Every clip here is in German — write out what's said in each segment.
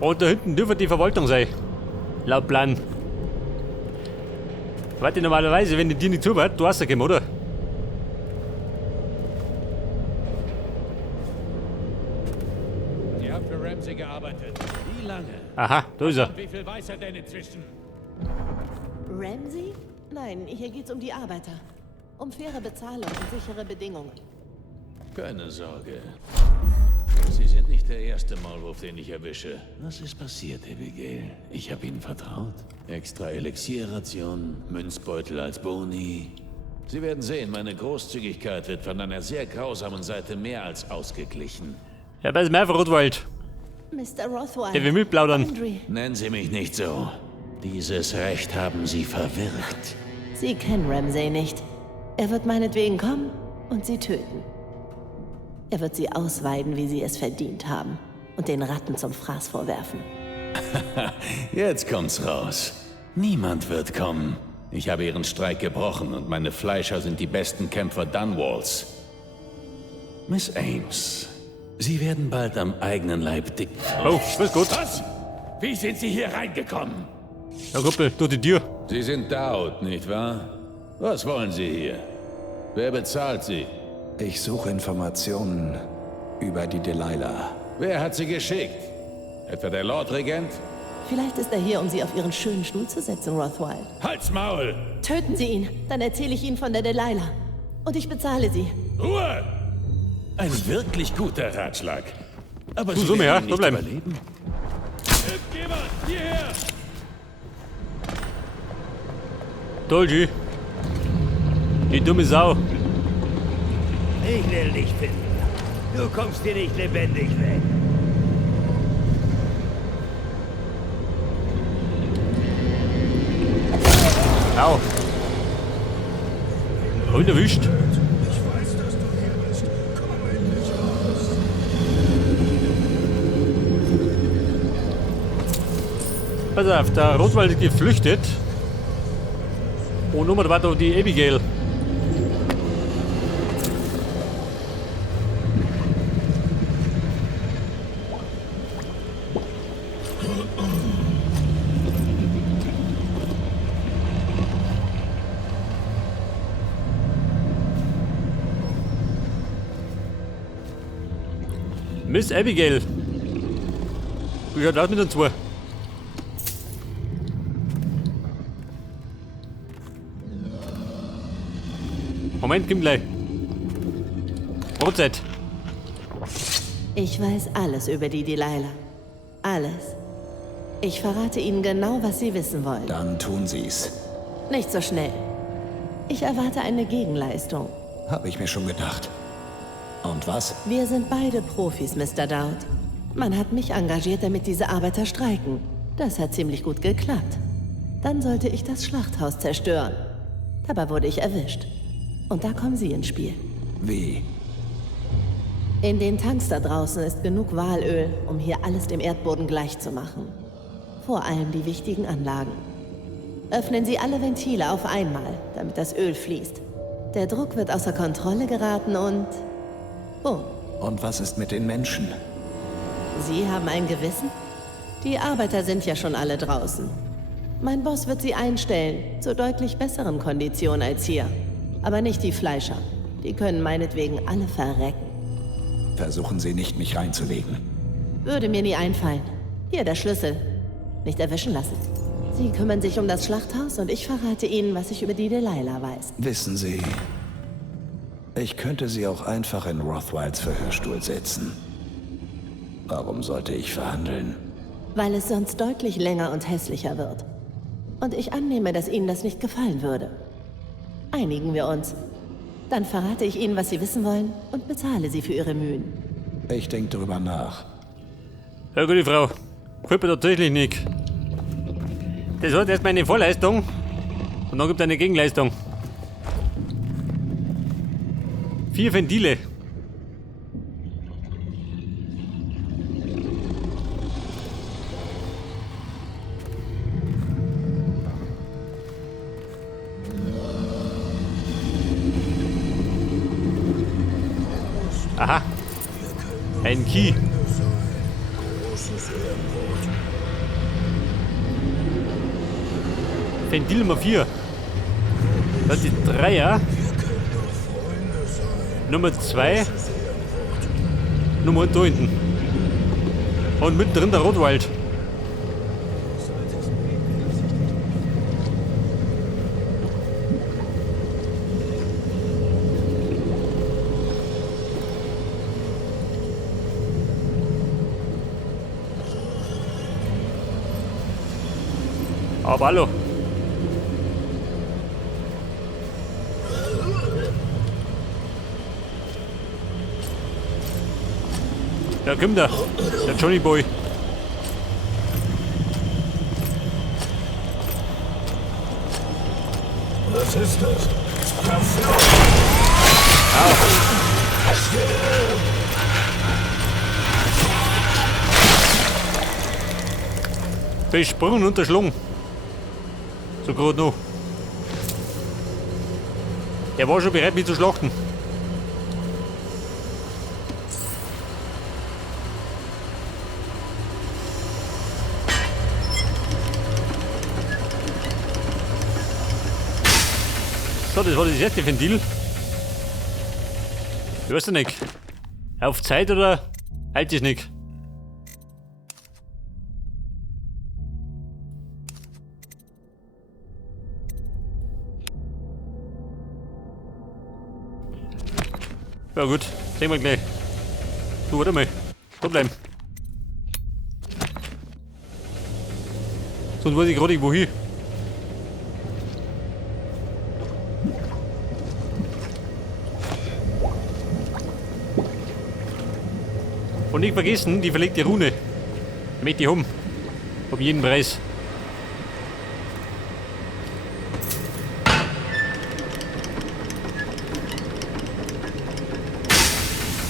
Und da hinten dürfte die Verwaltung sein. Laut Plan. Warte, normalerweise, wenn die dir nicht zuhört, du hast ja gegeben, oder? Ihr habt für Ramsey gearbeitet. Wie lange? Aha, da ist er. Und wie viel weiß er denn inzwischen? Ramsey? Nein, hier geht's um die Arbeiter. Um faire Bezahlung und sichere Bedingungen. Keine Sorge. Sie sind nicht der erste Maulwurf, den ich erwische. Was ist passiert, Abigail? Ich habe Ihnen vertraut. Extra Elixierration, Münzbeutel als Boni. Sie werden sehen, meine Großzügigkeit wird von einer sehr grausamen Seite mehr als ausgeglichen. Ja, das ist mehr Rotwald. Mr. Rothwell. Der will mitplaudern. Andre, Nennen Sie mich nicht so. Dieses Recht haben Sie verwirkt. Sie kennen Ramsey nicht. Er wird meinetwegen kommen und Sie töten. Er wird Sie ausweiden, wie Sie es verdient haben. Und den Ratten zum Fraß vorwerfen. Jetzt kommt's raus. Niemand wird kommen. Ich habe Ihren Streik gebrochen und meine Fleischer sind die besten Kämpfer Dunwalls. Miss Ames, Sie werden bald am eigenen Leib dick. Oh, ist gut. Was? Wie sind Sie hier reingekommen? Ja, Kumpel, durch die Tür. Sie sind Daud, nicht wahr? Was wollen Sie hier? Wer bezahlt Sie? Ich suche Informationen über die Delilah. Wer hat Sie geschickt? Etwa der Lordregent? Vielleicht ist er hier, um Sie auf Ihren schönen Stuhl zu setzen, Rothwell. Halt's Maul! Töten Sie ihn, dann erzähle ich Ihnen von der Delilah. Und ich bezahle Sie. Ruhe! Ein wirklich guter Ratschlag. Aber Du, Sie so mehr, werden da nicht bleiben. überleben. Jemand hierher! Dolgi. Die dumme Sau. Ich will dich finden. Du kommst hier nicht lebendig weg. Au. Hab ihn erwischt. Pass auf, der Rotwald ist geflüchtet. Und Nummer war da die Abigail. Miss Abigail. Wie schaut das mit uns zwei? Moment, komm gleich. Brotzeit. Ich weiß alles über die Delilah. Alles. Ich verrate Ihnen genau, was Sie wissen wollen. Dann tun Sie's. Nicht so schnell. Ich erwarte eine Gegenleistung. Hab ich mir schon gedacht. Und was? Wir sind beide Profis, Mr. Dowd. Man hat mich engagiert, damit diese Arbeiter streiken. Das hat ziemlich gut geklappt. Dann sollte ich das Schlachthaus zerstören. Dabei wurde ich erwischt. Und da kommen Sie ins Spiel. Wie? In den Tanks da draußen ist genug Walöl, um hier alles dem Erdboden gleich zu machen. Vor allem die wichtigen Anlagen. Öffnen Sie alle Ventile auf einmal, damit das Öl fließt. Der Druck wird außer Kontrolle geraten und... Boom. Und was ist mit den Menschen? Sie haben ein Gewissen? Die Arbeiter sind ja schon alle draußen. Mein Boss wird sie einstellen, zu deutlich besseren Konditionen als hier. Aber nicht die Fleischer. Die können meinetwegen alle verrecken. Versuchen Sie nicht, mich reinzulegen. Würde mir nie einfallen. Hier der Schlüssel. Nicht erwischen lassen. Sie kümmern sich um das Schlachthaus und ich verrate Ihnen, was ich über die Delilah weiß. Wissen Sie, ich könnte Sie auch einfach in Rothwilds Verhörstuhl setzen. Warum sollte ich verhandeln? Weil es sonst deutlich länger und hässlicher wird. Und ich annehme, dass Ihnen das nicht gefallen würde. Einigen wir uns. Dann verrate ich Ihnen, was Sie wissen wollen und bezahle Sie für Ihre Mühen. Ich denke drüber nach. Ja, gute Frau. Gefällt mir tatsächlich nicht. Das hat erstmal eine Vorleistung und dann gibt es eine Gegenleistung. 4 Ventile. Aha. Ein Key. Ventil Nummer 4. Das ist die 3er. Nummer 2. Nummer da hinten. Und mittendrin der Rotwald. Aber hallo. Da kommt er. Der Johnny Boy. Was ist das? Besprungen und erschlungen. So gerade noch. Er war schon bereit, mich zu schlachten. So, das war das erste Ventil. Ich weiß nicht. Auf Zeit oder halt es nicht? Ja gut, sehen wir gleich. Du, warte mal. Da bleiben. Sonst weiß ich gerade nicht wohin. Und nicht vergessen, die verlegte Rune. Mit die haben. Um jeden Preis.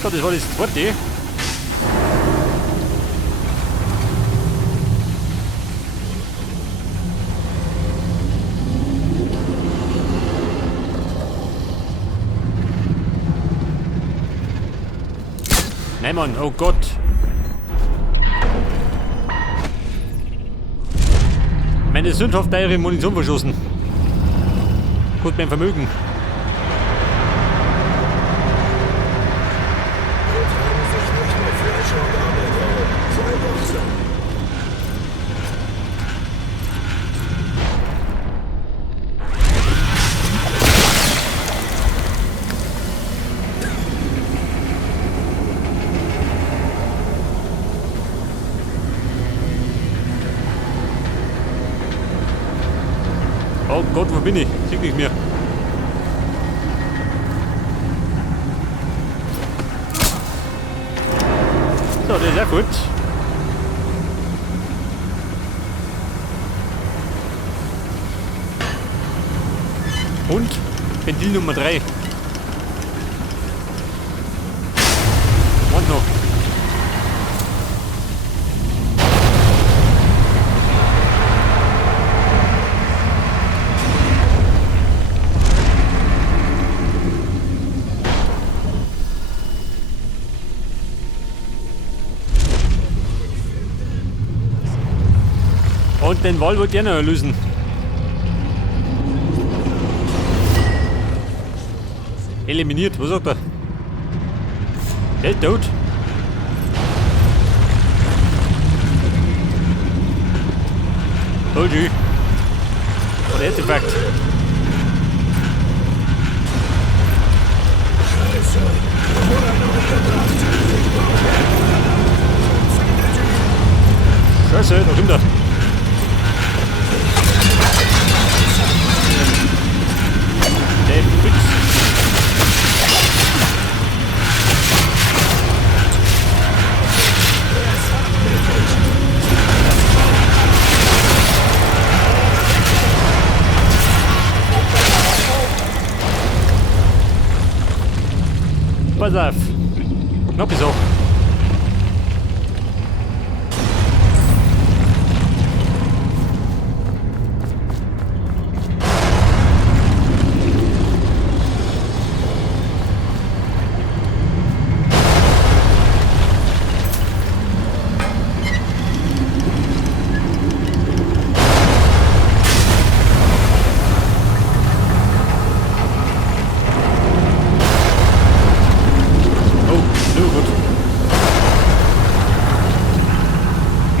So, das war das zweite. Nein, Mann, oh Gott. Meine sündhaft teure Munition verschossen. Gut, mein Vermögen. Oh Gott, wo bin ich? Sieh nicht mehr. So, das ist auch gut. Und Ventil Nummer 3. Und noch. Und den Wall wollte ich noch lösen. Eliminiert, was sagt er? Der ist tot. Toll, schön. Und Artefakt. Scheiße, da kommt er. Der Bütz. Pass auf. Knapp ist auch.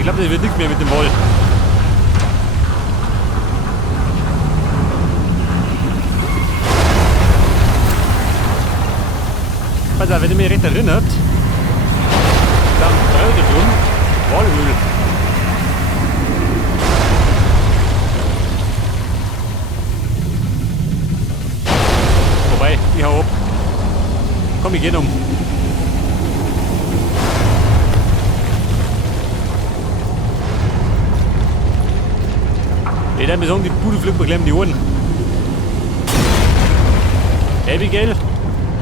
glaube, das wird nichts mehr mit dem Wall. Pass auf, wenn ihr mich recht erinnert, dann braucht ihr drum Walöl. Wobei, ich hau ab. Komm, ich geh um. Ich würde sagen, die Bude fliegt mir gleich um die Ohren. Abigail,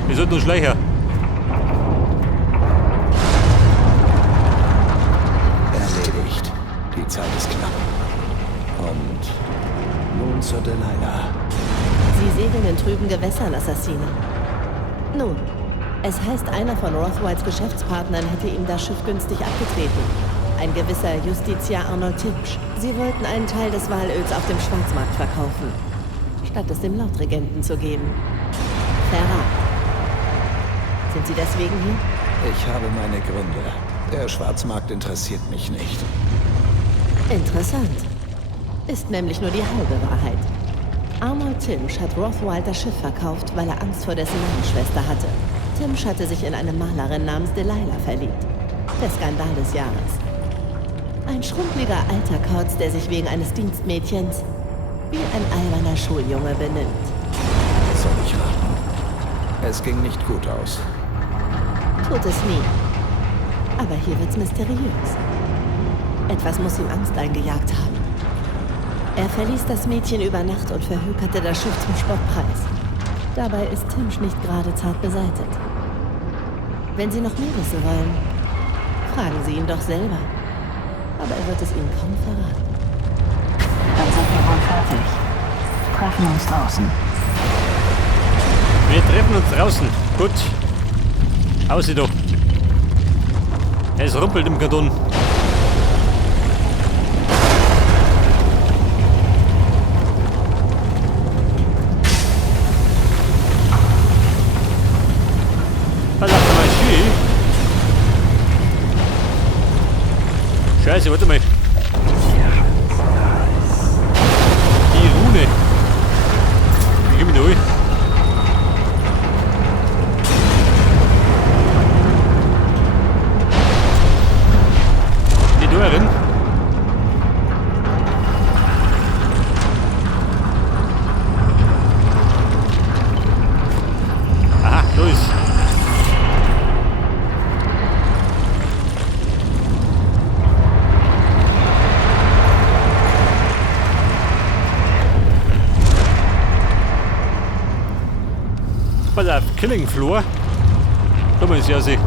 wir sollten uns schleichen. Erledigt. Die Zeit ist knapp. Und nun zur Delilah. Sie segeln in trüben Gewässern, Assassine. Nun, es heißt, einer von Rothwhiles Geschäftspartnern hätte ihm das Schiff günstig abgetreten. Ein gewisser Justiziar Arnold Timsch. Sie wollten einen Teil des Walöls auf dem Schwarzmarkt verkaufen, statt es dem Lordregenten zu geben. Verrat. Sind Sie deswegen hier? Ich habe meine Gründe. Der Schwarzmarkt interessiert mich nicht. Interessant. Ist nämlich nur die halbe Wahrheit. Arnold Timsch hat Rothwhile das Schiff verkauft, weil er Angst vor dessen Namensschwester hatte. Timsch hatte sich in eine Malerin namens Delilah verliebt. Der Skandal des Jahres. Ein schrumpeliger alter Kauz, der sich wegen eines Dienstmädchens wie ein alberner Schuljunge benimmt. Soll ich raten? Es ging nicht gut aus. Tut es nie. Aber hier wird's mysteriös. Etwas muss ihm Angst eingejagt haben. Er verließ das Mädchen über Nacht und verhökerte das Schiff zum Spottpreis. Dabei ist Timsch nicht gerade zart beseitet. Wenn Sie noch mehr wissen wollen, fragen Sie ihn doch selber. Aber er wird es Ihnen kaum verraten. Dann sind wir wohl fertig. Treffen uns draußen. Wir treffen uns draußen. Gut. Ausseh doch. Es rumpelt im Karton. Was sagt mal Ski? Scheiße, warte mal. Die Rune. Wie gehen wir da durch? Die Türen. Aha, los. Pass auf, Killing Floor. Da muss ich ja sehen.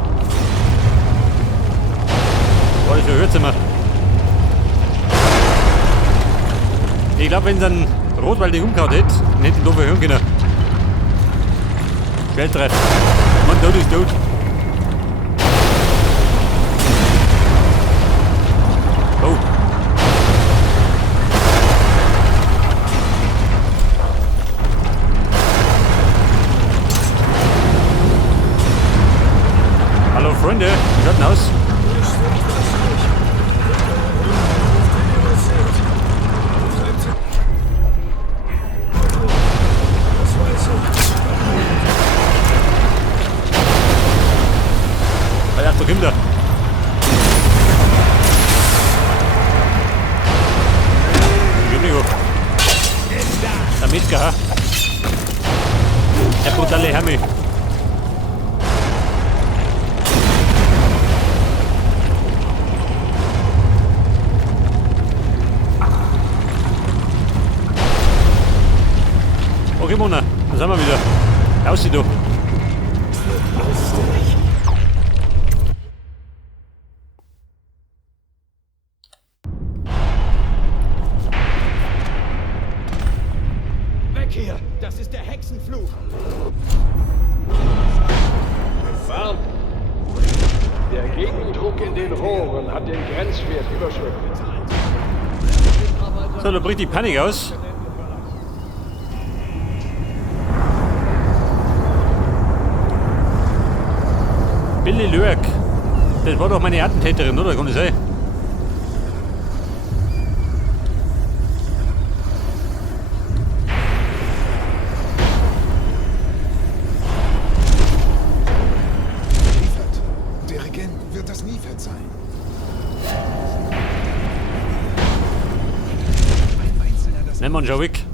War das für Hörzimmer? Ich glaube, wenn dann Rotwald nicht umgehauen hätte, dann hätte ich da verhören können. Geldtreff. Mann, tot ist tot. Oh. Hallo Freunde, wie schaut denn aus? Was hat doch hinter? Entschuldigung. Der Metzger, ha? Der brutale Hermi. Okay, Mona, da sind wir wieder. Aussieht doch. Weg hier! Das ist der Hexenfluch! Warm! Der Gegendruck in den Rohren hat den Grenzwert überschritten. So, da bricht die Panik aus. Billy Lurk. Das war doch meine Attentäterin, oder? Kann das sein? Nehmen wir ihn schon weg.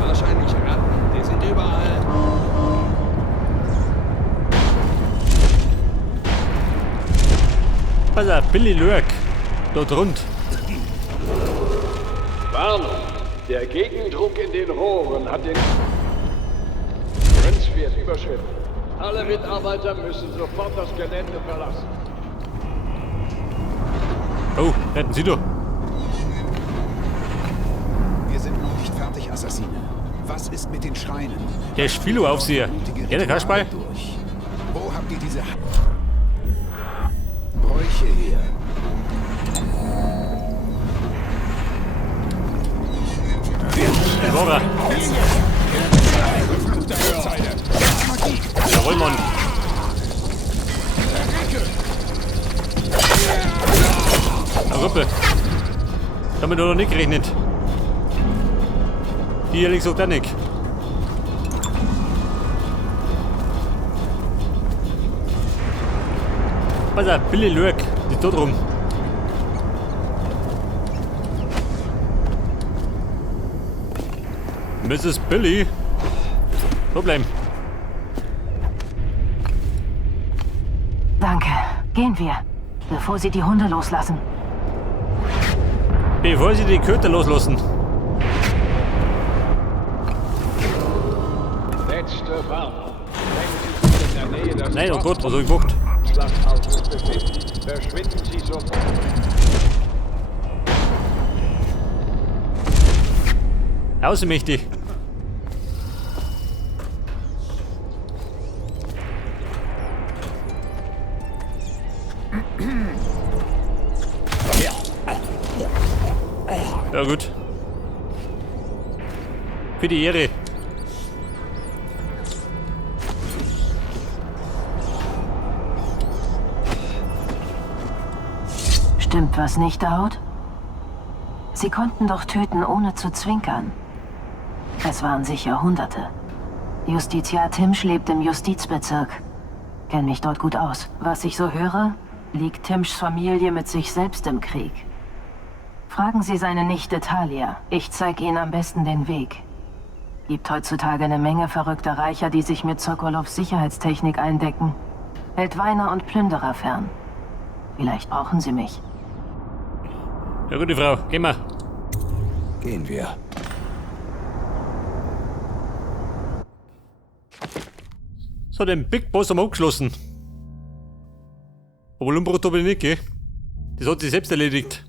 Wahrscheinlich Ratten. Die sind überall. Pass auf, Billy Lurk. Dort rund. Warnung! Der Gegendruck in den Rohren hat den Grenzwert überschritten. Alle Mitarbeiter müssen sofort das Gelände verlassen. Oh, retten Sie doch. Wir sind noch nicht fertig, Assassine. Was ist mit den Schreinen? Der ist Philo-Aufseher. Ja, der Kasperl. Durch. Wo habt ihr diese Bräuche her? Bora. Jawohl, Mann. Eine Rüppe. Damit hat er nicht gerechnet. Die ehrlich gesagt auch nicht. Pass auf, Billy Lurk, die ist dort rum. Mrs. Billy. So bleiben. Danke. Gehen wir, bevor Sie die Hunde loslassen. Bevor Sie die Köter loslassen. Letzte Warnung. Wenn Sie sich in der Nähe des Nein, oh Gott, was hab ich gemacht? Schlachthauses befinden, verschwinden Sie sofort. Außermächtig. Ja gut. Für die Ehre. Stimmt was nicht, Daud? Sie konnten doch töten, ohne zu zwinkern. Es waren sicher Hunderte. Justiziar Timsch lebt im Justizbezirk. Kenn mich dort gut aus. Was ich so höre, liegt Timschs Familie mit sich selbst im Krieg. Fragen Sie seine Nichte Talia. Ich zeig Ihnen am besten den Weg. Gibt heutzutage eine Menge verrückter Reicher, die sich mit Sokolovs Sicherheitstechnik eindecken. Hält Weiner und Plünderer fern. Vielleicht brauchen Sie mich. Ja gut, die Frau. Gehen wir. Gehen wir. So, den Big Boss haben wir abgeschlossen. Aber Umbruch habe ich nicht, gell? Das hat sich selbst erledigt.